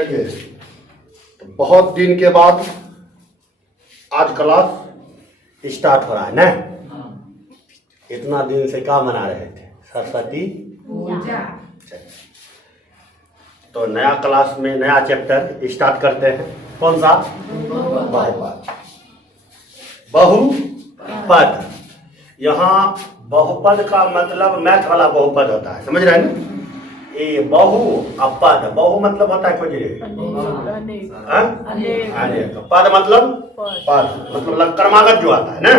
चलिए, तो बहुत दिन के बाद आज क्लास स्टार्ट हो रहा है ना। इतना दिन से क्या मना रहे थे? सरस्वती पूजा। तो नया क्लास में नया चैप्टर स्टार्ट करते हैं। कौन सा? बहुपद। बहुपद। यहाँ बहुपद का मतलब मैथ वाला बहुपद होता है, समझ रहे हैं ना? ये बहु अपद, बहु मतलब होता है कुछ अनेक, पद मतलब पद मतलब क्रमागत जो आता है ना,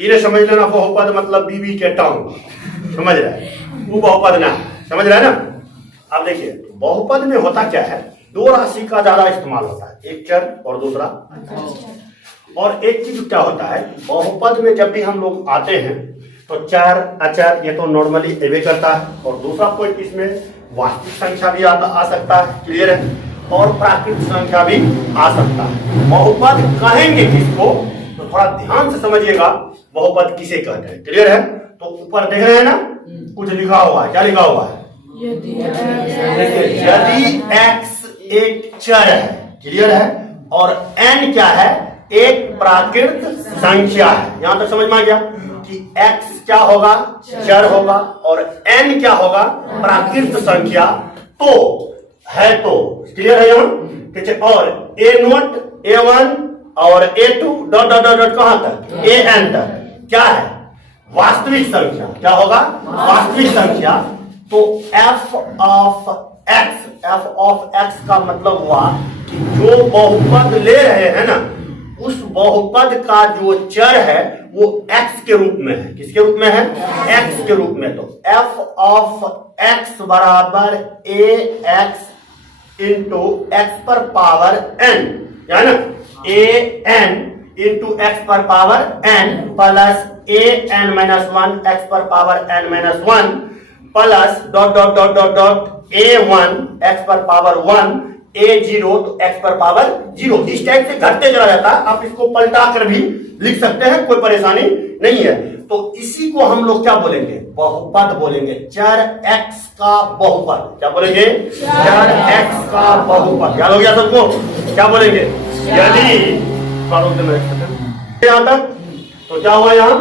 इन्हें समझ लेना। बहुपद मतलब बीबी के टांग, समझ रहे हैं? वो बहुपद ना, समझ रहे हैं ना? अब देखिए, बहुपद में होता क्या है, दो राशि का ज्यादा इस्तेमाल होता है, एक चर और दूसरा। और एक चीज क्या होता है, बहुपद में जब भी हम लोग आते हैं तो चार अचर ये तो नॉर्मली एवे करता है, और दूसरा पॉइंट इसमें वास्तविक संख्या भी आ सकता है, क्लियर है, और प्राकृतिक संख्या भी आ सकता है। बहुपद कहेंगे किसको, तो थोड़ा ध्यान से समझिएगा बहुपद किसे कहते हैं, क्लियर है? तो ऊपर देख रहे हैं ना, कुछ लिखा हुआ है, क्या लिखा हुआ है? यदि x एक चर है, क्लियर है, और n क्या है? एक प्राकृत संख्या है। यहां तक समझ में आ गया कि x क्या होगा? चर होगा, और n क्या होगा? प्राकृत संख्या तो है, तो क्लियर है यहाँ। और a0, a1 और a2 dot dot dot dot कहां तक? an तक क्या है? वास्तविक संख्या। क्या होगा? वास्तविक संख्या। तो f ऑफ x का मतलब हुआ कि जो बहुपद ले रहे हैं ना, उस बहुपद का जो चर है वो x के रूप में है। किसके रूप में है? x के रूप में। तो f ऑफ x बराबर ax इंटू एक्स पर पावर n, है ना? an इंटू एक्स पर power n plus an minus 1 x पर power n minus 1 plus dot dot dot dot dot a1 x पर पावर 1 a0 तो x पर power 0। इस टाइप से घटते चला जाता है। आप इसको पलटा कर भी लिख सकते हैं, कोई परेशानी नहीं है। तो इसी को हम लोग क्या बोलेंगे? बहुपद बोलेंगे। चर x का बहुपद। क्या बोलेंगे? चर x का बहुपद। याद हो गया सबको? क्या बोलेंगे? यदि यहां तक तो क्या हुआ यहाँ?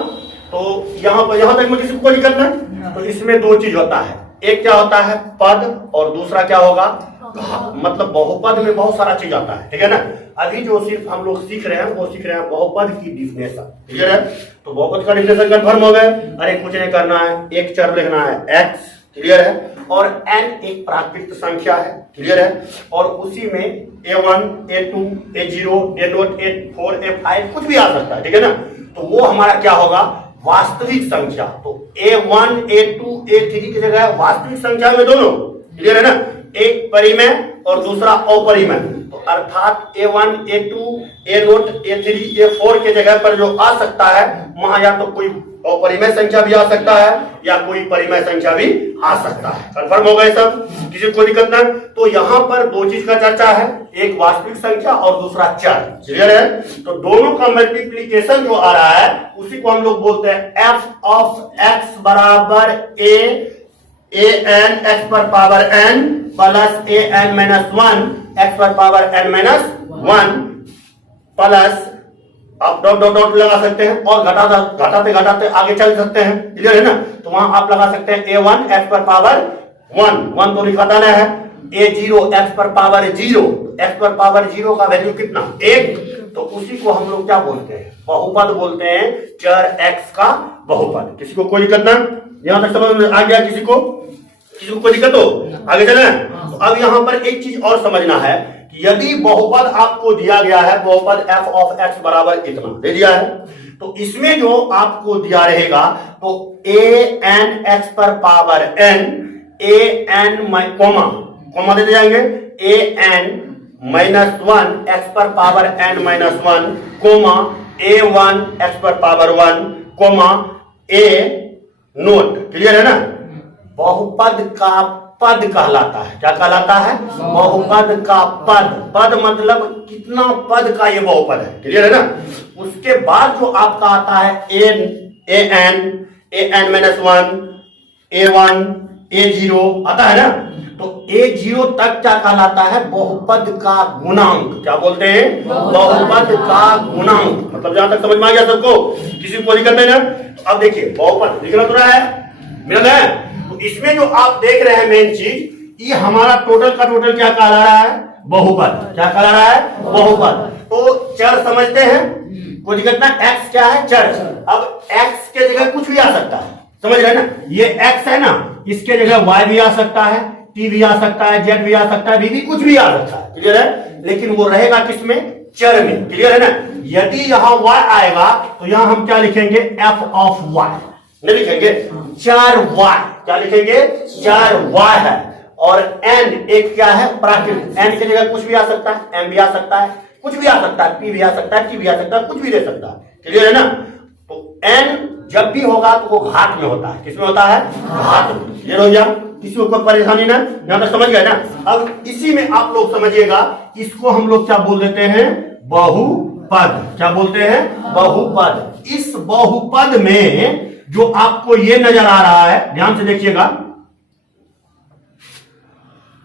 तो यहां तक मुझे किसी को नहीं करना है। तो इसमें दो चीज होता है, एक क्या होता है? पद, और दूसरा क्या होगा? मतलब बहुपद में बहुत सारा चीज आता है, ठीक है ना? अभी जो सिर्फ हम लोग सीख रहे हैं वो सीख रहे हैं बहुपद की डिफिनेशन, क्लियर है? तो बहुपद का डिफिनेशन कंफर्म हो गए। अरे कुछ नहीं करना है, एक चर लिखना है x, क्लियर है, और n एक प्राकृत संख्या है, क्लियर है, और उसी में a1 a2 a0 a0 a4 a5 कुछ भी आ सकता है, ठीक है ना? तो वो हमारा क्या होगा? वास्तविक संख्या। तो a1 a2 a3 की जगह वास्तविक संख्या में दोनों, क्लियर है ना? एक परिमेय और दूसरा अपरिमेय। तो अर्थात a1 a2 a0 a3 a4 के जगह पर जो आ सकता है, वहां या तो कोई अपरिमेय संख्या भी आ सकता है या कोई परिमेय संख्या भी आ सकता है। कंफर्म हो गए सब? किसी को दिक्कत ना? तो यहाँ पर दो चीज का चर्चा है, एक वास्तविक संख्या और दूसरा चर, क्लियर है? तो दोनों का मल्टीप्लीकेशन जो आ रहा है उसी को हम लोग बोलते हैं f ऑफ x बराबर an x पर power n plus an minus 1 x पर पावर n माइनस 1 प्लस, आप डॉट डॉट डॉट लगा सकते हैं और घटाते घटाते आगे चल सकते हैं, क्लियर है ना? तो वहां आप लगा सकते हैं a1 x पर पावर 1 तो लिखा है, a0 x पर पावर 0, x पर पावर 0 का वैल्यू कितना? 1। तो उसी को हम लोग क्या बोलते हैं? बहुपद बोलते हैं, चर x का बहुपद। किसी को कोई दिक्कत ना? यहां तक समझ में आ गया? किसी को कोई दिक्कत हो? आगे चले। तो अब यहां पर एक चीज और समझना है कि यदि बहुपद आपको दिया गया है, बहुपद f ऑफ x बराबर इतना दे दिया है, तो इसमें जो आपको दिया रहेगा तो an x पर पावर n an कॉमा देते जाएंगे, an माइनस 1 x पर power n minus 1 comma a1 x पर power 1 comma a naught, clear है ना? बहुपद का पद कहलाता है। क्या कहलाता है? बहुपद का पद। पद मतलब कितना पद का ये बहुपद है, क्लियर है ना? उसके बाद जो आपका आता है an माइनस 1 a1 A0 आता है ना, तो A0 तक क्या कहलाता है? बहुपद का गुणांक। क्या बोलते हैं? बहुपद का गुणांक। मतलब जहां तक समझ में आ गया सबको, किसी को दिक्कत नहीं ना? तो अब देखिए बहुपद दिख रहा है, मिल रहा है। तो इसमें जो आप देख रहे हैं मेन चीज, ये हमारा टोटल का टोटल क्या कहला रहा है? बहुपद। क्या कहला रहा है? बहुपद। तो चर समझते हैं, कोई दिक्कत ना? x क्या है? चर। अब x के जगह कुछ भी आ सकता है, समझ रहे हैं ना? ये x है ना, इसके जगह y भी आ सकता है, t भी आ सकता है, z भी आ सकता है, v भी, कुछ भी आ सकता है। क्लियर है? लेकिन वो रहेगा किसमें? चर में। क्लियर है ना? यदि यहां y आएगा तो यहां हम क्या लिखेंगे? f ऑफ y नहीं लिखेंगे, चार y। क्या लिखेंगे? चार y है। और n एक क्या है? प्राकृत। n की जगह कुछ भी आ सकता है, m भी आ सकता है, कुछ भी आ सकता है, p भी आ सकता है, t भी आ सकता है, कुछ भी दे सकता है। क्लियर है ना? तो n जब भी होगा तो वो घात में होता है। किसमें होता है? घात में। क्लियर हो गया? किसी को कोई परेशानी ना? यहां तक समझ गए ना? अब इसी में आप लोग समझिएगा, इसको हम लोग क्या बोल देते हैं? बहुपद। क्या बोलते हैं? बहुपद। इस बहुपद में जो आपको ये नजर आ रहा है, ध्यान से देखिएगा,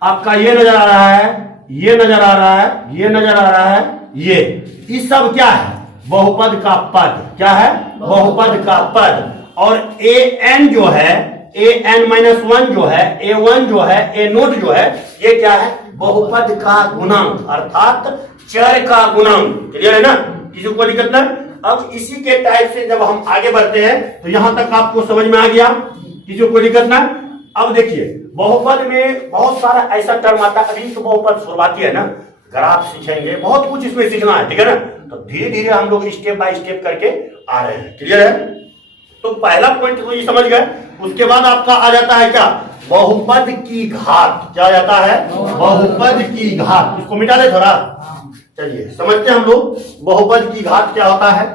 आपका ये नजर आ रहा है, ये नजर आ रहा है, ये नजर आ रहा है, ये सब क्या है? बहुपद का पद। क्या है? बहुपद का पद। और an जो है, an-1 जो है, a1 जो है, a0 जो है, ये क्या है? बहुपद का गुणांक, अर्थात चर का गुणांक। क्लियर है ना? किसी को दिक्कत ना? अब इसी के टाइप से जब हम आगे बढ़ते हैं तो यहां तक आपको समझ में आ गया, किसी को दिक्कत ना? अब देखिए बहुपद में बहुत सारा ऐसा टर्म आता है। अभी तो बहुपद शुरुआती है ना, ग्राफ सीखेंगे, बहुत कुछ इसमें सीखना है, ठीक है ना? तो धीरे धीरे हम लोग स्टेप बाय स्टेप करके आ रहे हैं। क्लियर है? तो पहला पॉइंट तो ये समझ गए। उसके बाद आपका आ जाता है क्या? बहुपद की घात। क्या आ जाता है? बहुपद की घात। इसको मिटा दे थोड़ा, चलिए समझते हैं हम लोग बहुपद की घात क्या होता है।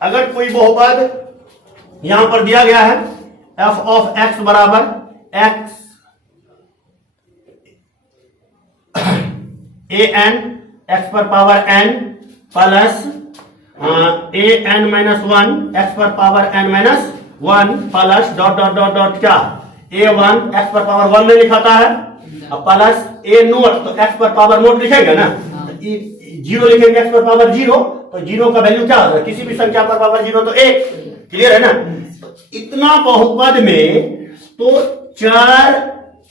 अगर कोई बहुपद यहां पर दिया गया है, f ऑफ x बराबर x an x पर power n plus an-1 x पर power n-1 plus dot dot dot dot क्या? a1 x पर पावर 1 नहीं लिखाता है, प्लस a0, तो x पर पावर नोट लिखेंगे ना, जीरो लिखेंगे, x पर पावर 0, तो 0 का वैल्यू क्या होगा? किसी भी संख्या पर पावर 0 तो 1। क्लियर है ना? तो इतना बहुपद में तो चर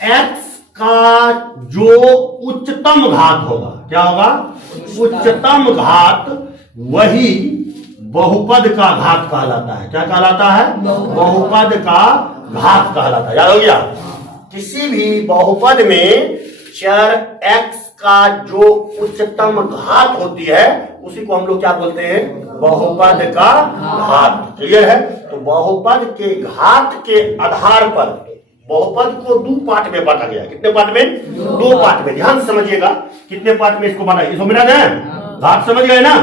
x का जो उच्चतम घात होगा, क्या होगा? उच्चतम घात, वही बहुपद का घात कहलाता है। क्या कहलाता है? बहुपद का घात कहलाता है। याद हो गया? किसी भी बहुपद में चर x का जो उच्चतम घात होती है उसी को हम लोग क्या बोलते हैं? बहुपद का घात। क्लियर है? तो बहुपद के घात के आधार पर बहुपद को दो पार्ट में बांटा गया। कितने पार्ट में? दो पार्ट में। ध्यान समझिएगा कितने पार्ट में इसको बांटा, इसको मिला जाए, घात समझ गए ना?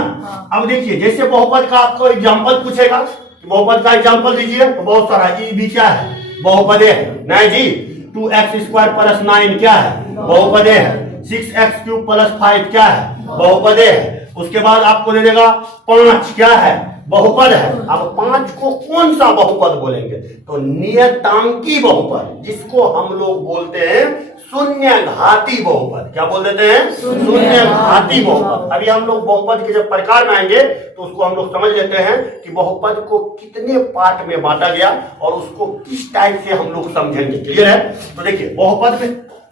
अब देखिए, जैसे बहुपद का आपको एग्जांपल पूछेगा, बहुपद का एग्जांपल दीजिए, तो बहुत सारा ई भी क्या है? बहुपद है। नहीं जी, 2x² प्लस 9 क्या है? बहुपद है। 6x³ प्लस 5 क्या है? बहुपद है। उसके बाद आपको दे देगा 5 क्या है? बहुपद है। अब 5 को कौन सा बहुपद बोलेंगे? तो नियतांकी बहुपद, जिसको हम लोग बोलते हैं शून्य घाती बहुपद। क्या बोल देते हैं? शून्य घाती बहुपद। अभी हम लोग बहुपद के जब प्रकार में आएंगे तो उसको हम लोग समझ लेते हैं कि बहुपद को कितने पार्ट में बांटा गया और उसको किस टाइप से हम लोग समझेंगे। क्लियर है? तो देखिए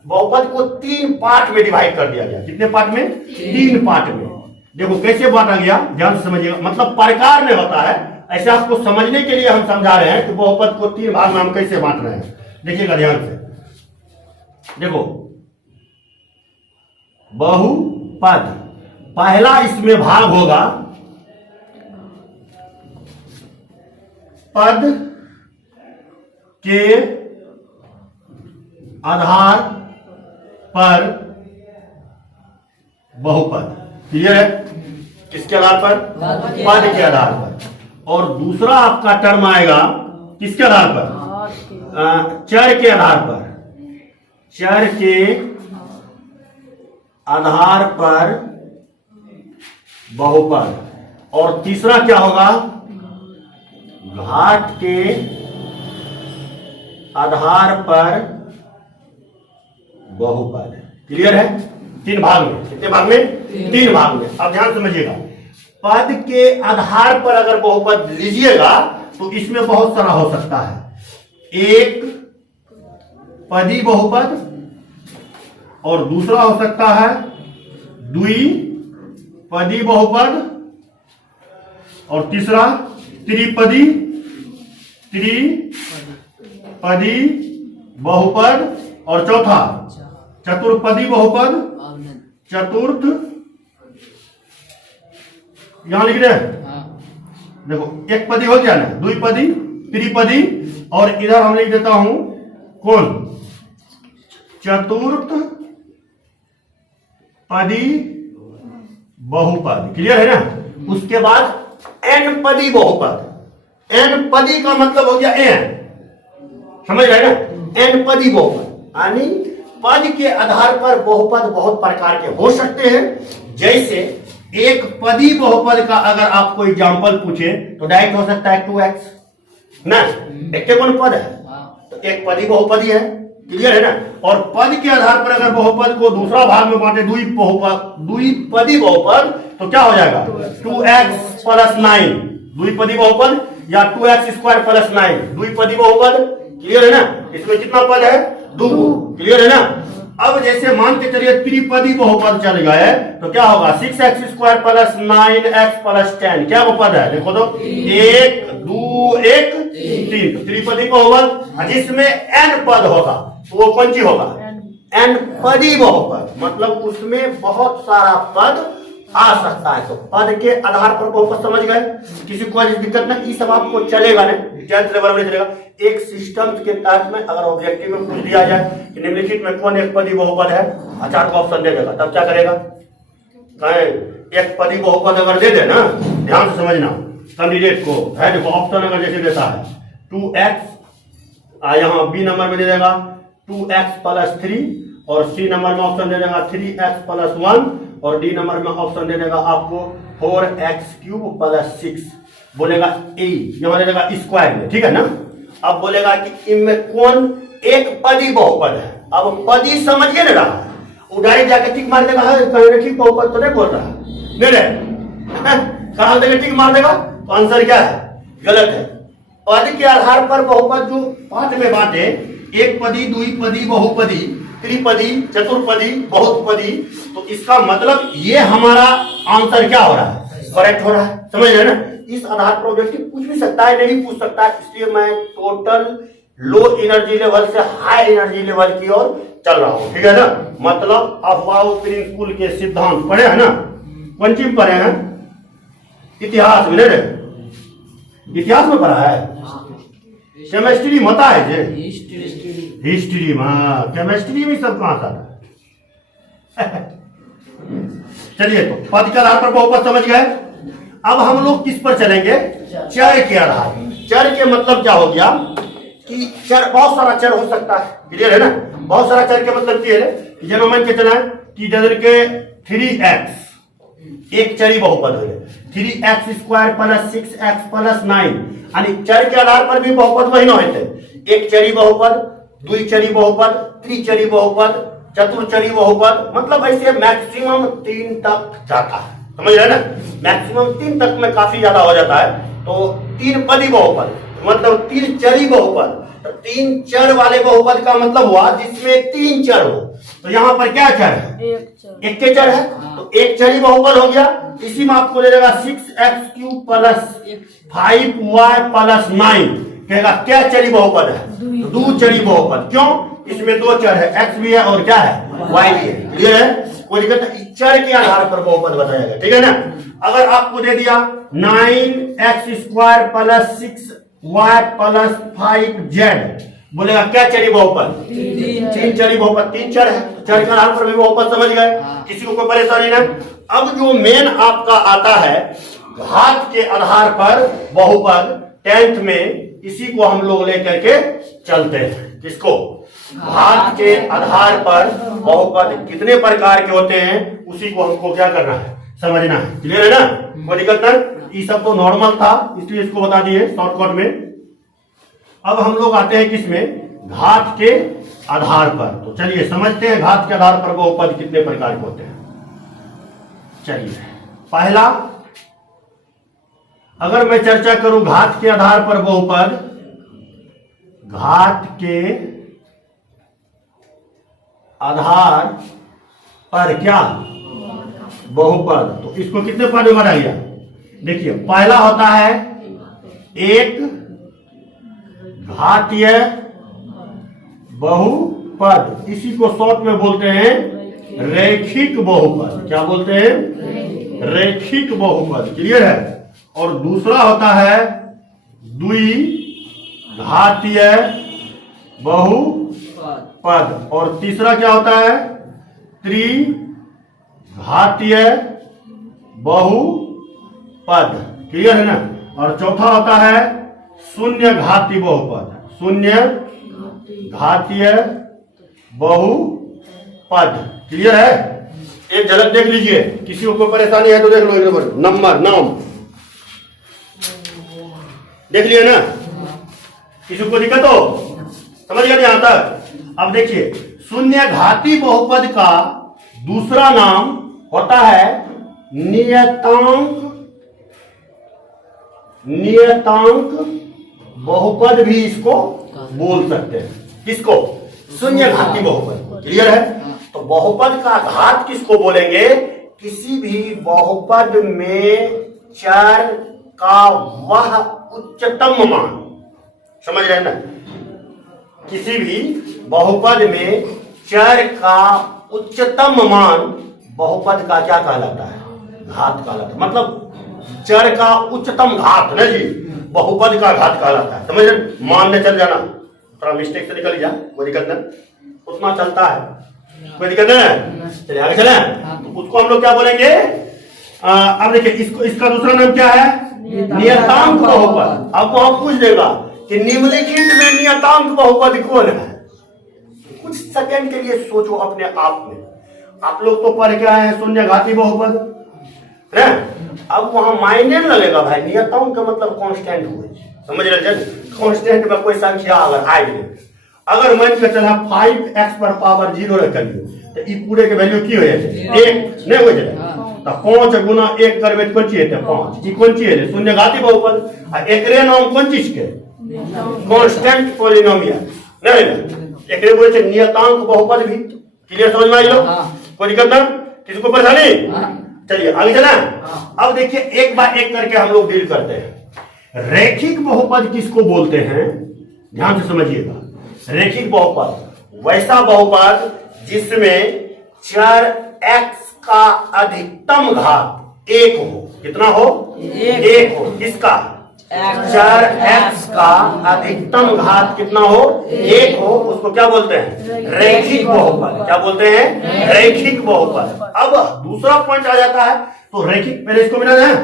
बहुपद को 3 पार्ट में डिवाइड कर दिया गया। कितने पार्ट में? 3 पार्ट में। देखो कैसे बांटा गया, ध्यान से समझिएगा, मतलब प्रकार में होता है। ऐसे आपको समझने के लिए हम समझा रहे हैं कि बहुपद को 3 भाग में हम कैसे बांट रहे हैं। देखिएगा ध्यान से, देखो बहुपद, पहला इसमें भाग होगा पद के आधार पर बहुपद। क्लियर है? किसके आधार पर? पद के आधार पर। और दूसरा आपका टर्म आएगा किसके आधार पर? चर के आधार पर। चर के आधार पर बहुपद। और तीसरा क्या होगा, घात के आधार पर बहुपद। क्लियर है? 3 भाग में। कितने भाग में? 3 भाग में। अब ध्यान समझिएगा, पद के आधार पर अगर बहुपद लीजिएगा तो इसमें बहुत सारा हो सकता है। एक पदी बहुपद, और दूसरा हो सकता है द्विपदी बहुपद, और तीसरा त्रिपदी बहुपद, और चौथा चतुर्पदी बहुपद। चतुर्थ यहां लिख रहे हैं, देखो एक पदी हो गया ना, द्विपदी, त्रिपदी, और इधर हम लिख देता हूं कौन, चतुर्थ पदी बहुपद। क्लियर है ना? उसके बाद एन पदी बहुपद। एन पदी का मतलब हो गया एन, समझ रहे ना? एन पदी बहुपद यानी पद के आधार पर बहुपद बहुत प्रकार के हो सकते हैं। जैसे एक पदी बहुपद का अगर आपको एग्जांपल पूछे तो डायरेक्ट हो सकता है 2x ना, एक कौन पद है तो एक पदी बहुपदी है। क्लियर है ना? और पद के आधार पर अगर बहुपद को दूसरा भाग में बांटे द्विपदी बहुपद तो क्या हो जाएगा 2x + 9 द्विपदी बहुपद, या 2x² + 9 द्विपदी बहुपद। क्लियर है ना? इसमें कितना पद है? 2। क्लियर है ना? अब जैसे मान के चलिए त्रिपदी बहुपद चल गए तो क्या होगा 6x² + 9x + 10 क्या बहुपद है? देखो तो 1 2 1 3 त्रिपदी बहुपद। जिसमें n पद होगा तो वो कौन सी होगा? n पदी बहुपद, मतलब उसमें बहुत सारा पद आ सकता है। तो पद के आधार पर बहुपद समझ गए, किसी को दिक्कत नहीं, ये सब आपको चलेगा नहीं, 10th लेवल में चलेगा। एक सिस्टम के तहत में अगर ऑब्जेक्टिव में पूछ दिया जाए कि निम्नलिखित में कौन एक पदी बहुपद है, अच्छा को ऑप्शन दे देगा, तब क्या करेगा? एक पदी बहुपद अगर दे दे ना, ध्यान से समझना कैंडिडेट को है, देखो ऑप्शन अगर जैसे देता है 2x, यहाँ बी नंबर में दे देगा 2x + 3, और सी नंबर में ऑप्शन दे देगा 3x + 1, और डी नंबर में ऑप्शन दे देगा आपको 4x³ + 6, बोलेगा ए, यहां दे देगा स्क्वायर में। ठीक है ना? अब बोलेगा कि इनमें कौन एक पदी बहुपद है। अब पदी समझिए ना रहा, उड़ाई जाके टिक मार देगा, ठीक बहुपद तो नहीं बोल रहा नहीं रे, कहा देगा टिक मार देगा तो आंसर क्या है? गलत है। पद के आधार पर बहुपद जो पांच में बांटे, एक पदी, द्विपदी, बहुपदी, त्रिपदी, चतुर्पदी, बहुपदी, तो इसका मतलब ये हमारा आंसर क्या हो रहा है? करेक्ट हो रहा है। समझ रहे ना? इस आधार पर ऑब्जेक्टिव पूछ भी सकता है, नहीं पूछ सकता है, इसलिए मैं टोटल लो एनर्जी लेवल से हाई एनर्जी लेवल की ओर चल रहा हूं। ठीक है ना? मतलब अफवाह प्रिंसिपल के सिद्धांत पढ़े हैं ना? कौन चीज पढ़े हैं? इतिहास में नहीं, इतिहास में पढ़ा है, केमिस्ट्री में होता है जे हिस्ट्री में, केमिस्ट्री में सब कहां था। चलिए, तो पद के आधार पर बहुपद समझ गए। अब हम लोग किस पर चलेंगे? चर के आधार पर। चर के मतलब क्या हो गया कि चर, बहुत सारा चर हो सकता है। क्लियर है ना? बहुत सारा चर के मतलब क्या है कि जन्म मान के चला कि जैसे के 3x एक चरी बहुपद हो, 3x² + 6x + 9, यानी चर के आधार पर भी बहुपद वही ना होते, एक चरी बहुपद, द्विचरी बहुपद, त्रिचरी बहुपद, चतुर्चरी बहुपद, मतलब ऐसे मैक्सिमम 3 तक जाता है। समझ रहे ना? मैक्सिमम 3 तक में काफी ज्यादा हो जाता है। तो 3 पदी बहुपद मतलब 3 चरी बहुपद, तो 3 चर वाले बहुपद का मतलब हुआ जिसमें 3 चर हो। तो यहाँ पर क्या चर है? एक के चर है, तो एक चरी बहुपद हो गया। इसी में आपको ले लेगा 6x³ + 5y + 9, कहेगा क्या चरी बहुपद है? दो चरी बहुपद। क्यों? इसमें 2 चर है, x भी है और क्या है? y भी है। क्लियर है? कोई दिक्कत नहीं, चर के आधार पर बहुपद बताएगा। ठीक है ना? अगर आपको दे दिया 9x² + 6y + 5z, बोलेगा क्या चरी बहुपद? 3 चरी बहुपद। 3 चर है, चर के आधार पर भी बहुपद समझ गए, किसी को कोई परेशानी नहीं। अब जो मेन आपका आता है घात के आधार पर बहुपद, 10th में इसी को हम लोग लेकर के चलते हैं। किसको? घात के आधार पर बहुपद कितने प्रकार के होते हैं, उसी को हमको क्या करना है? समझना है। क्लियर है ना? कोई दिक्कत नहीं। ये सब तो नॉर्मल था, इसलिए इसको बता दिए शॉर्टकट में। अब हम लोग आते हैं किसमें? घात के आधार पर। तो चलिए समझते हैं घात के आधार पर बहुपद कितने प्रकार के होते हैं। चलिए पहला, अगर मैं चर्चा करूं घात के आधार पर बहुपद, घात के आधार पर क्या बहुपद, तो इसको कितने पद में बांटा गया? देखिए पहला होता है एक घातीय बहुपद, इसी को शॉर्ट में बोलते हैं रैखिक बहुपद। क्या बोलते हैं? रैखिक बहुपद। क्लियर है? और दूसरा होता है द्विघातीय बहुपद, और तीसरा क्या होता है? त्रिघातीय बहुपद। क्लियर है ना? और चौथा होता है शून्य घाती बहुपद, शून्य घातीय बहुपद। क्लियर है? एक झलक देख लीजिए, किसी को कोई परेशानी है तो देख लो। एक नंबर नाम देख लिया ना? किसी को दिक्कत हो? समझ गए यहां तक? अब देखिए शून्य घाती बहुपद का दूसरा नाम होता है नियतांक, नियतांक बहुपद भी इसको बोल सकते हैं। किसको? शून्य घाती बहुपद। क्लियर है? तो बहुपद का घात किसको बोलेंगे? किसी भी बहुपद में चर का वह उच्चतम मान। समझ रहे हैं ना? किसी भी बहुपद में चर का उच्चतम मान बहुपद का क्या कहलाता है? घात कहलाता है। मतलब चर का उच्चतम घात ना जी, बहुपद का घात कहलाता है। समझ रहे? मानने चल जाना, थोड़ा मिस्टेक से निकल जा, कोई दिक्कत नहीं, उतना चलता है, कोई दिक्कत नहीं। चलिए आगे चले। तो उसको हम लोग क्या बोलेंगे? अब देखिए इसको, इसका दूसरा नाम क्या है? नियतांक बहुपद। आपको हम पूछ देगा कि निम्नलिखित में नियतांक बहुपद कौन है? कुछ सेकंड के लिए सोचो अपने आप में। आप लोग तो पढ़ के आए हैं शून्य घाती बहुपद है? अब वहां मायने लगेगा भाई, नियतांक का मतलब कांस्टेंट हुए। समझ रहे? कांस्टेंट में कोई संख्या अगर आ गई, अगर मान के चला 5x पर पावर 0 रख लियो तो ई पूरे के वैल्यू की हो जाए? 1 नहीं हो जाए। तो 5 गुना 1 करबे तो कौन चीज है? 5। ई कौन चीज है? शून्य घाती बहुपद। आ एकरे नाम कौन चीज के? कांस्टेंट पॉलिनोमियल नहीं ना? एकरे बोले छे नियतांक बहुपद भी। क्लियर? समझ में आई लो? कोई दिक्कत ना? किसको परेशानी? चलिए आगे चला। अब देखिए एक बार एक करके हम लोग डील करते हैं। रैखिक बहुपद किसको बोलते हैं? ध्यान से समझिएगा। रैखिक बहुपद वैसा बहुपद जिसमें चर x का अधिकतम घात 1 हो। कितना हो? 1 हो। किसका? चर x का अधिकतम घात कितना हो? 1 हो। उसको क्या बोलते हैं? रैखिक बहुपद। क्या बोलते हैं? रैखिक बहुपद। अब दूसरा पॉइंट आ जाता है, तो रैखिक, पहले इसको मिला है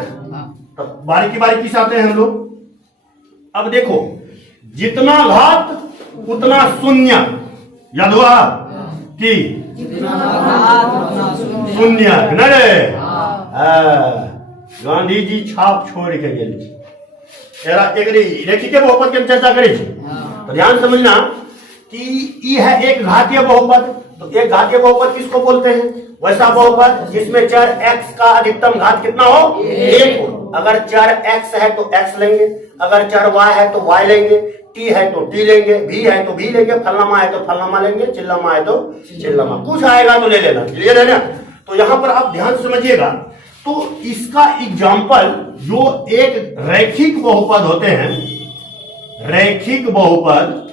तो बारीकी बारीकी से आते हैं हम लोग। अब देखो जितना घात उतना शून्य, याद हुआ कि शून्य न रे? गांधी जी छाप छोड़ के गए। रैखिक बहुपद की चर्चा करें तो ध्यान समझना कि ये है एक घातीय बहुपद। तो एक घातीय बहुपद किसको बोलते हैं? वैसा बहुपद जिसमें चर x का अधिकतम घात कितना हो? 1 हो। अगर चर x है तो x लेंगे, अगर चर y है तो y लेंगे, t है तो t लेंगे, v है तो v लेंगे, फलनामा है तो फलनामा लेंगे, चिल्लामा है तो चिल्लामा। कुछ आएगा तो ले लेना। क्लियर है ना? तो यहां पर आप ध्यान से समझिएगा। तो इसका एग्जाम्पल जो एक रैखिक बहुपद होते हैं, रैखिक बहुपद,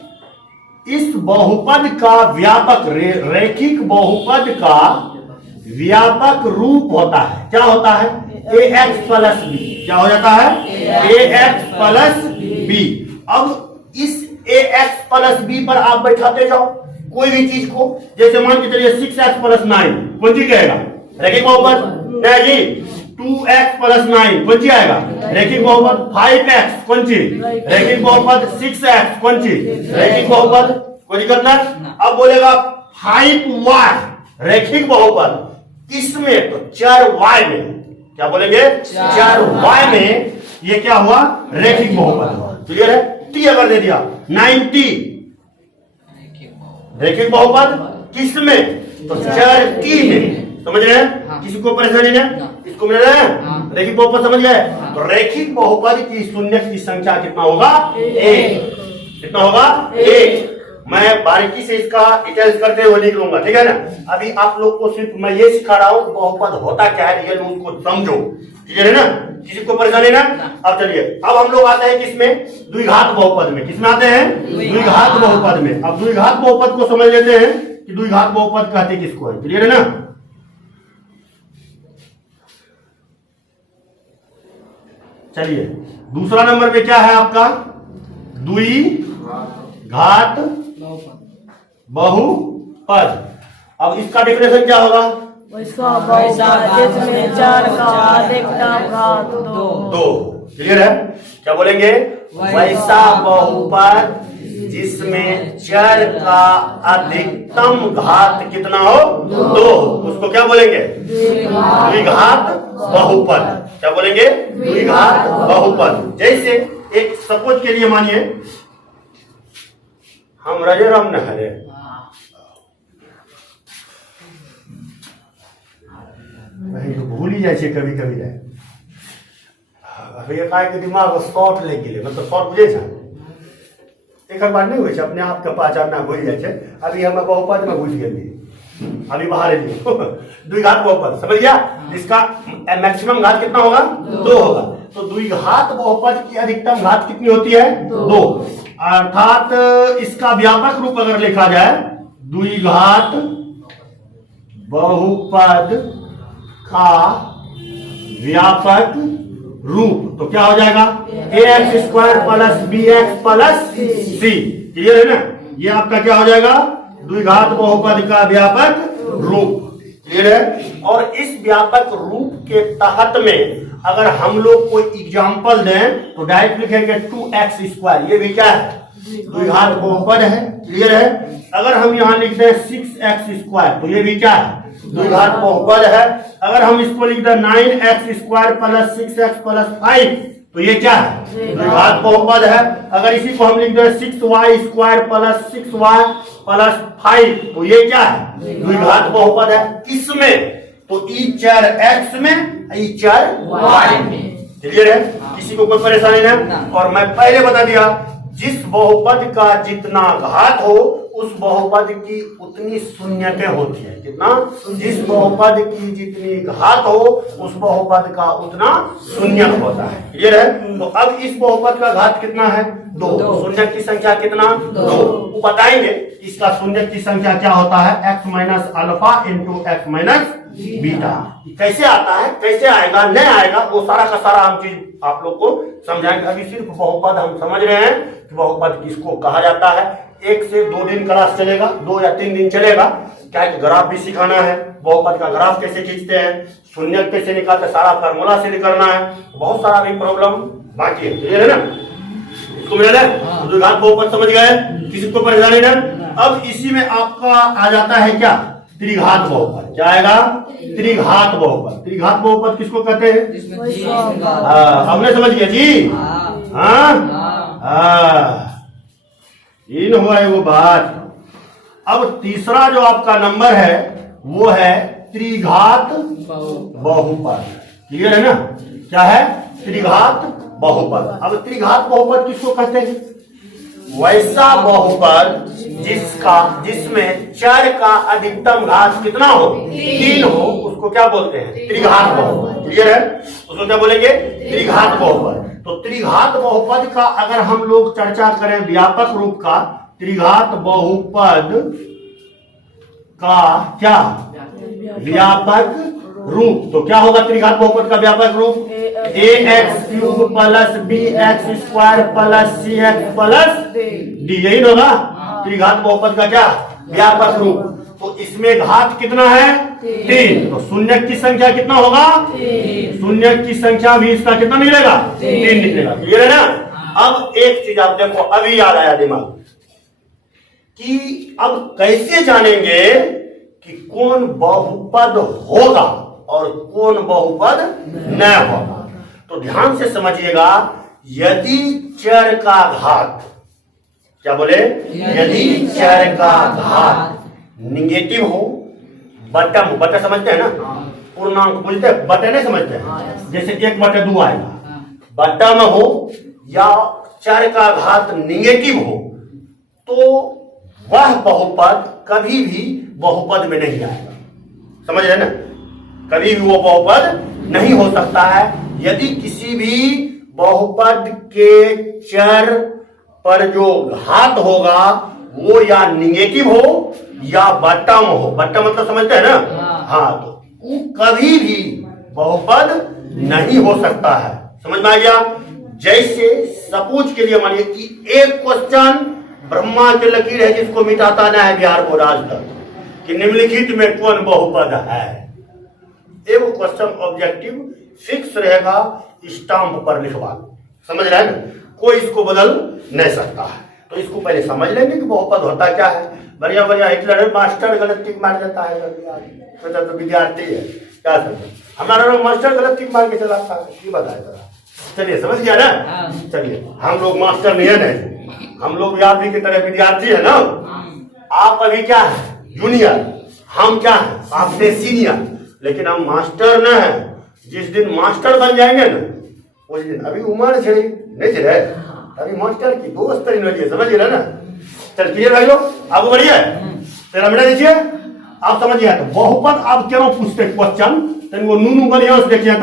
इस बहुपद का व्यापक, रैखिक बहुपद का व्यापक रूप होता है। क्या होता है? ax plus b। क्या हो जाता है? ax plus b। अब इस ax प्लस b पर आप बैठाते जाओ कोई भी चीज को। जैसे मान के चलिए 6x प्लस 9 कौन सी कहेगा? रैखिक बहुपद नहीं जी। 2x प्लस 9 कौन सी आएगा? रैखिक बहुपद। 5x कौन सी? रैखिक बहुपद। 6x कौन सी? रैखिक बहुपद। कोई दिक्कत ना? अब बोलेगा 5y रैखिक बहुपद। किसमें? तो चर y में। क्या बोलेंगे? 4y में ये क्या हुआ? रैखिक बहुपद हुआ। क्लियर है? t अगर दे दिया 90 रैखिक बहुपद किसमें? तो चर t में। समझ रहे हैं? किसी को परेशानी नहीं? इसको मिल रहा है? रैखिक बहुपद समझ गए? तो रैखिक बहुपद की शून्य की संख्या कितना होगा? 1। कितना होगा? 1। मैं बारीकी से इसका डिटेल्स करते हुए लिख लूंगा, ठीक है ना? अभी आप लोग को सिर्फ मैं ये सिखा रहा हूँ बहुपद होता क्या है, रियल रूल को समझो। क्लियर है ना? किसी को परेशानी ना? अब चलिए, अब हम लोग आते हैं किसमें? द्विघात बहुपद में। किसमें आते हैं? द्विघात बहुपद में। अब द्विघात बहुपद को समझ लेते हैं कि द्विघात बहुपद कहते किसको है। क्लियर है ना? चलिए, दूसरा नंबर पे क्या है आपका? द्विघात बहुपद। अब इसका डेफिनेशन क्या होगा? वैसा बहुपद जिसमें 4 का अधिकतम घात 2। क्लियर है? क्या बोलेंगे? वैसा बहुपद जिसमें चर का अधिकतम घात कितना हो? 2। उसको क्या बोलेंगे? द्विघात बहुपद। क्या बोलेंगे? द्विघात बहुपद। जैसे एक सपोज के लिए मानिए हम रजे राम न हरे, तो भूल ही जाए कभी कभी रहे दिमाग शॉर्ट लग गए, मतलब शॉर्ट बुझे एक बार नहीं हुए अपने आप के पहचान ना भूल जाए। अभी हम बहुपद में घुस गए, अभी बाहर द्विघात बहुपद समझ गया? इसका मैक्सिमम घात कितना होगा? 2 होगा। तो द्विघात बहुपद की अधिकतम घात कितनी होती है? 2। अर्थात इसका व्यापक रूप अगर लिखा जाए, द्विघात बहुपद का व्यापक रूप तो क्या हो जाएगा? ax² plus bx plus c। Clear है ना? ये आपका क्या हो जाएगा? द्विघात बहुपद का व्यापक रूप। क्लियर है? और इस व्यापक रूप के तहत में अगर हम लोग कोई एग्जाम्पल दें तो डायरेक्ट लिखेंगे 2x²। ये भी क्या है? द्विघात बहुपद है। क्लियर है? अगर हम यहाँ लिख दें 6x² तो ये भी क्या है? द्विघात बहुपद है। अगर हम इसको लिख दें 9x² प्लस 6x प्लस 5 तो ये क्या है? द्विघात बहुपद है। अगर इसी को हम लिख दें 6y² प्लस 6y प्लस 5 तो ये क्या है? द्विघात बहुपद है। किसमें? तो ई चर x में, ई चर y में। क्लियर है? किसी को कोई परेशानी नहीं? और मैं पहले बता दिया, जिस बहुपद का जितना घात हो उस बहुपद की उतनी शून्यतें होती है। कितना? जिस बहुपद की जितनी घात हो उस बहुपद का उतना शून्यक होता है। क्लियर है? तो अब इस बहुपद का घात कितना है? 2। शून्यक की संख्या कितना? 2। बताएंगे इसका शून्यक की संख्या क्या होता है? x minus alpha into x minus beta. कैसे आता है, कैसे आएगा, नहीं आएगा, वो सारा का सारा हम चीज आप लोग को समझाएंगे। अभी सिर्फ बहुपद हम समझ रहे हैं कि बहुपद किसको कहा जाता है। 1 से 2 दिन क्लास चलेगा, 2 या 3 दिन चलेगा। क्या ग्राफ भी सिखाना है, बहुपद का ग्राफ कैसे खींचते हैं, शून्यक कैसे निकालते, सारा फार्मूला से करना है। बहुत सारा भी प्रॉब्लम बाकी है। क्लियर है ना? इसको मिला ना? द्विघात बहुपद समझ गए? किसी को परेशानी ना? अब इसी में आपका आ जाता है क्या? त्रिघात बहुपद। क्या आएगा? त्रिघात बहुपद। त्रिघात बहुपद किसको कहते हैं? हमने समझ गया जी? इन हुआ है वो बात। अब तीसरा जो आपका नंबर है वो है त्रिघात बहुपद। क्लियर है ना? क्या है? त्रिघात बहुपद। अब त्रिघात बहुपद किसको कहते हैं? वैसा बहुपद जिसमें चर का अधिकतम घात कितना हो? 3 हो, उसको क्या बोलते हैं? त्रिघात बहुपद। क्लियर है? उसको क्या बोलेंगे? त्रिघात बहुपद। तो त्रिघात बहुपद का अगर हम लोग चर्चा करें व्यापक रूप का, त्रिघात बहुपद का क्या व्यापक रूप तो क्या होगा? त्रिघात बहुपद का व्यापक रूप ax³ plus bx² plus cx plus d। यही होगा त्रिघात बहुपद का क्या व्यापक रूप। तो इसमें घात कितना है? 3। तो शून्यक की संख्या कितना होगा? शून्यक की संख्या भी इसका कितना निकलेगा? 3 निकलेगा। क्लियर है ना? अब एक चीज आप देखो, अभी याद आया दिमाग कि अब कैसे जानेंगे कि कौन बहुपद होगा। और कौन बहुपद न होगा। तो ध्यान से समझिएगा, यदि चर का घात, क्या बोले, यदि चर का घात निगेटिव हो, बट्टा बट्टा समझते हैं ना, पूर्णांक बोलते हैं, बट्टा नहीं समझते हैं, जैसे 1/2 आएगा, बट्टा में हो या चर का घात निगेटिव हो तो वह बहुपद कभी भी बहुपद में नहीं आएगा। समझ रहे ना, कभी भी वो बहुपद नहीं हो सकता है। यदि किसी भी बहुपद के चर पर जो घात होगा वो या निगेटिव हो या बट्टा में हो, बट्टा मतलब समझते हैं ना, हाँ, तो वो कभी भी बहुपद नहीं हो सकता है। समझ में आ गया। जैसे सपूज के लिए मानिए कि एक क्वेश्चन ब्रह्मा की लकीर है जिसको मिटाता ना है बिहार बोर्ड आज तक, कि निम्नलिखित में कौन बहुपद है। एक क्वेश्चन ऑब्जेक्टिव फिक्स रहेगा, स्टाम्प पर लिखवा, समझ रहे हैं ना, कोई इसको बदल नहीं सकता है। तो इसको पहले समझ लेंगे कि बहुपद होता क्या है। बढ़िया बढ़िया हिटलर मास्टर गलत टिक मार देता है, तो विद्यार्थी है क्या समझे, हमारा मास्टर गलत टिक मार के चलाता है, ये बताया जरा। चलिए समझ गया ना। चलिए, हम लोग मास्टर नहीं है ना, हम लोग आप ही की तरह विद्यार्थी है ना। आप अभी क्या है, जूनियर, हम क्या है, आपसे सीनियर, लेकिन हम मास्टर न है। जिस दिन मास्टर बन जाएंगे ना उस दिन, अभी उम्र छे नहीं चले, अभी मास्टर की दोस्त नहीं, समझ रहे ना। चल क्लियर भाई लोग, आपको बढ़िया है। तेरा मिनट दीजिए, आप समझ गया। तो बहुपद आप क्यों पूछते क्वेश्चन, तो वो नूनू बढ़िया से देखिए।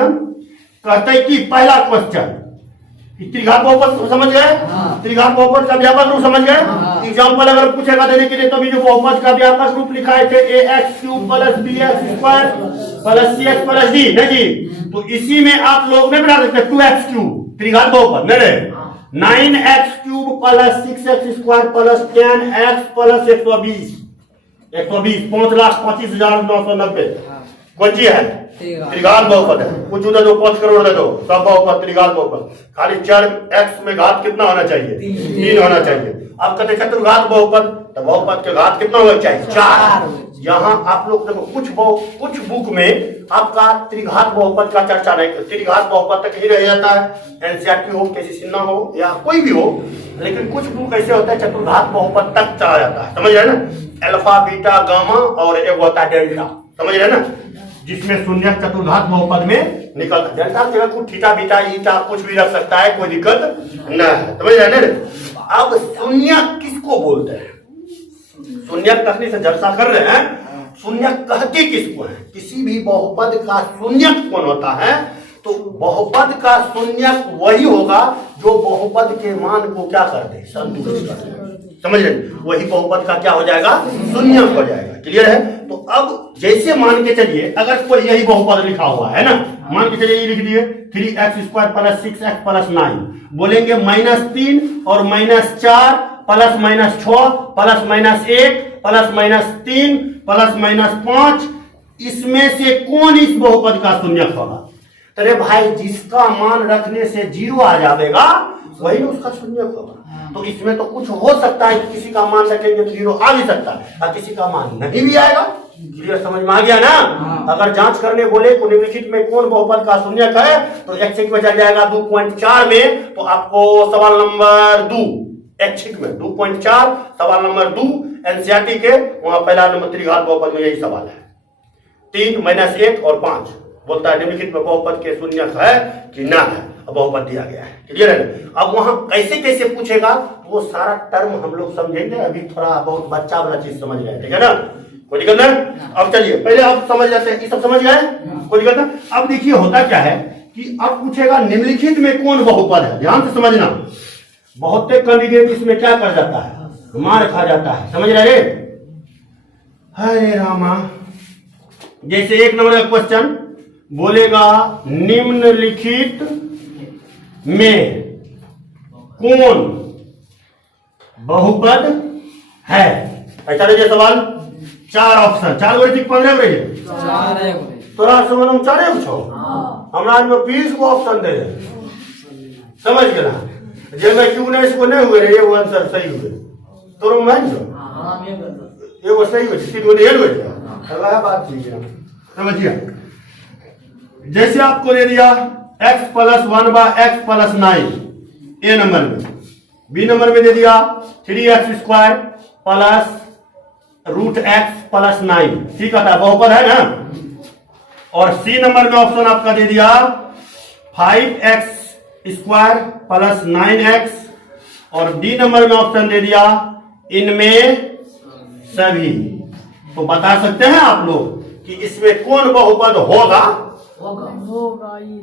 कहते कि पहला क्वेश्चन त्रिघात बहुपद समझ गए, त्रिघात बहुपद का व्यापक रूप समझ गए। एग्जाम्पल अगर पूछेगा देने के लिए तो भी जो बहुपद का व्यापक रूप लिखा है ax³ + bx² + cx + d, नहीं जी, तो इसी में आप लोग नहीं बना सकते 2x³ त्रिघात बहुपद, नहीं 9x³ + 6x² + 10x + 120 5,25,990 कौन सी है, त्रिघात बहुपद है। कुछ उधर जो 5 करोड़ दे दो, सब बहुपद त्रिघात बहुपद। खाली 4x में घात कितना होना चाहिए, 3 होना चाहिए। अब कहते चतुर्घात बहुपद, तो बहुपद के घात कितना होना चाहिए, 4। यहाँ आप लोग देखो कुछ बुक में आपका त्रिघात बहुपद का चर्चा नहीं, त्रिघात बहुपद तक ही रह जाता है। एनसीईआरटी हो, केसी सिन्हा हो या कोई भी हो, लेकिन कुछ बुक ऐसे होता है चतुर्घात बहुपद तक चला जाता है। समझ रहे ना, अल्फा बीटा गामा और एक होता है डेल्टा, समझ रहे ना, जिसमें शून्य चतुर्घात बहुपद में निकलता है। डेल्टा जगह कुछ थीटा बीटा ईटा कुछ भी रख सकता है, कोई दिक्कत न है, समझ रहे ना। अब शून्य किसको बोलते हैं, शून्य कहने से चर्चा कर रहे हैं, शून्य कहते किसको है। किसी भी बहुपद का शून्य कौन होता है, तो बहुपद का शून्य वही होगा जो बहुपद के मान को क्या कर दे, संतुष्ट कर दे। समझ रहे, वही बहुपद का क्या हो जाएगा, शून्य हो जाएगा। क्लियर है। तो अब जैसे मान के चलिए, अगर कोई यही बहुपद लिखा हुआ है ना, मान के चलिए ये लिख दिए 3x² + 6x + 9, बोलेंगे -3 और -4 +-6 +-1 +-3 +-5, इसमें से कौन इस बहुपद का शून्य होगा। अरे भाई, जिसका मान रखने से 0 आ जाएगा वही उसका शून्य होगा। तो इसमें तो कुछ हो सकता है, किसी का मान रखेंगे तो 0 आ भी सकता है और किसी का मान नहीं भी आएगा। क्लियर, समझ में आ गया ना। अगर जांच करने बोले तो निम्नलिखित में कौन बहुपद का शून्यक है, तो ऐच्छिक में चल जाएगा 2.4 में, तो आपको सवाल नंबर 2 ऐच्छिक में 2.4 सवाल नंबर 2 एनसीईआरटी के, वहां पहला नंबर त्रिघात बहुपद में यही सवाल है। 3 -1 और 5 बोलता है निम्नलिखित में बहुपद के शून्यक है कि ना है, बहुपद दिया गया है। क्लियर है। अब वहां कैसे कैसे पूछेगा वो सारा टर्म हम लोग समझेंगे, अभी थोड़ा बहुत बच्चा वाला चीज समझ रहे हैं, ठीक है ना, कोई दिक्कत नहीं। अब चलिए पहले आप समझ जाते हैं, ये सब समझ गए, कोई दिक्कत नहीं। अब देखिए होता क्या है कि अब पूछेगा निम्नलिखित में कौन बहुपद है। ध्यान से समझना, बहुत कैंडिडेट इसमें क्या कर जाता है, मार खा जाता है, समझ रहे। हरे रामा, जैसे 1 नंबर का क्वेश्चन बोलेगा निम्नलिखित में कौन बहुपद है, ऐसा लीजिए सवाल। 4 ऑप्शन, 4 गो 15 गो तोरा समझ 4 छो, हमरा में 20 को ऑप्शन दे, समझ गया। जेमे कि 19 को नहीं हुए रे, एगो आंसर सही हुए, तोरो मान जो एगो सही हुए, 3 गो नहीं हुए, वह बात ठीक है, समझिए। जैसे आपको दे दिया x प्लस 1/x+9 ए नंबर में, बी नंबर में दे दिया 3x² प्लस √x+9, ठीक आता है, बहुपद है ना। और सी नंबर में ऑप्शन आपका दे दिया 5x² प्लस 9x, और डी नंबर में ऑप्शन दे दिया इनमें सभी। तो बता सकते हैं आप लोग कि इसमें कौन बहुपद होगा? होगा ये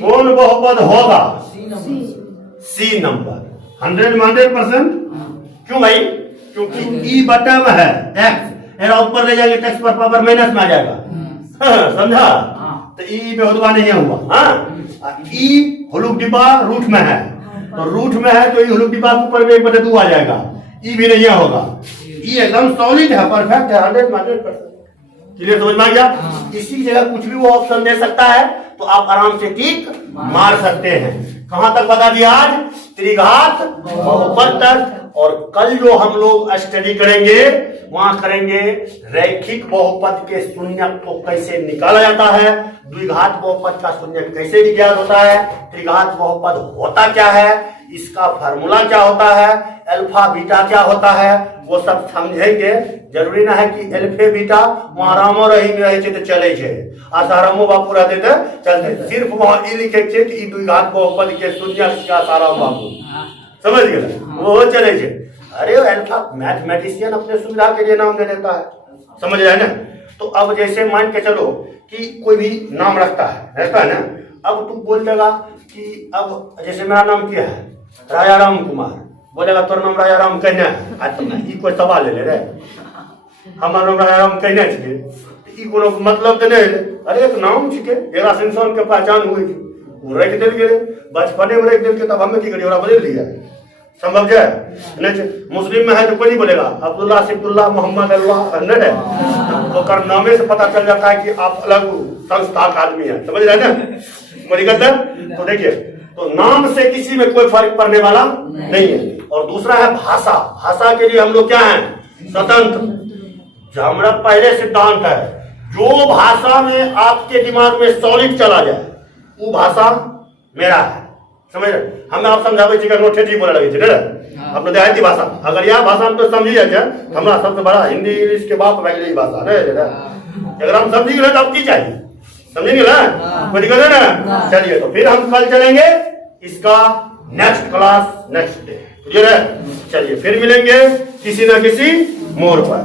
कौन बहुपद होगा? सी नंबर। 100 में 100%। क्यों भाई? क्योंकि ई बटन है एक्स, एरा ऊपर ले जाएंगे टेक्स पर पावर माइनस में आ जाएगा। समझा? तो ई पे हुआ नहीं हुआ। हाँ, ई हुलुक डिब्बा रूट में है, तो रूट में है तो ई हुलुक डिब्बा ऊपर में 1/2 आ जाएगा, ई भी नहीं होगा। ई एकदम सॉलिड है, परफेक्ट है, 100 में 100%। क्लियर समझ में आ गया? इसी जगह कुछ भी वो ऑप्शन दे सकता है, तो आप आराम से टिक मार सकते हैं। कहां तक बता दिया आज? त्रिघात बहुपद तक। और कल जो हम लोग स्टडी करेंगे वहां करेंगे रैखिक बहुपद के शून्यक को कैसे निकाला जाता है, द्विघात बहुपद का शून्यक कैसे ज्ञात होता है, त्रिघात बहुपद होता क्या है, इसका फार्मूला क्या होता है, अल्फा बीटा क्या होता है, वो सब समझेंगे। जरूरी ना है कि अल्फे बीटा वहां रामो रही में रहे तो चले छे, आसारामो बापू रहते थे चलते, सिर्फ वहां ई लिखे छे कि द्विघात बहुपद के शून्यक का आसाराम बापू, समझ गए, वो चले छे। अरे अल्फा मैथमेटिशियन अपने सुविधा के लिए नाम दे देता है, समझ रहे हैं ना। तो अब जैसे मान के चलो कि कोई भी नाम रखता है ना, अब तू बोल देगा कि अब जैसे मेरा नाम क्या है राजा राम कुमार, बोलेगा तोर नाम राजा राम कहना है, आज तुम ई कोई सवाल ले रे, हमारा नाम राजा राम कहना चाहिए, ई कोनो मतलब तो नहीं। अरे एक नाम छिके, एकरा से इंसान के पहचान हुई थी, वो रख देल गेले, बचपने में रख देल के, तब हमें की करी ओरा बदल लिया, संभव है नहीं। मुस्लिम में है तो कोई नहीं बोलेगा अब्दुल्ला सिद्दुल्ला मोहम्मद अल्लाह, नहीं है तो कर नामे से पता चल जाता है कि आप अलग संस्था का आदमी है, समझ रहे हैं ना मेरी गलत। तो देखिए, तो नाम से किसी में कोई फर्क पड़ने वाला नहीं है। और दूसरा है भाषा, भाषा के लिए हम लोग क्या है स्वतंत्र। हमारा पहले सिद्धांत है जो भाषा में आपके दिमाग में सॉलिड चला जाए वो भाषा मेरा है, समझ रहे। हमें आप समझावे ठेठी बोला लगे थे अपने देहाती भाषा, अगर यह भाषा तो समझी जाए हमारा सबसे बड़ा हिंदी इंग्लिश के बाप अंग्रेजी भाषा अगर हम समझी गए तो अब की चाहिए, समझेंगे ना, कोई दिक्कत है ना। चलिए, तो फिर हम कल चलेंगे इसका next class next day, clear है। चलिए फिर मिलेंगे किसी न किसी मोड़ पर।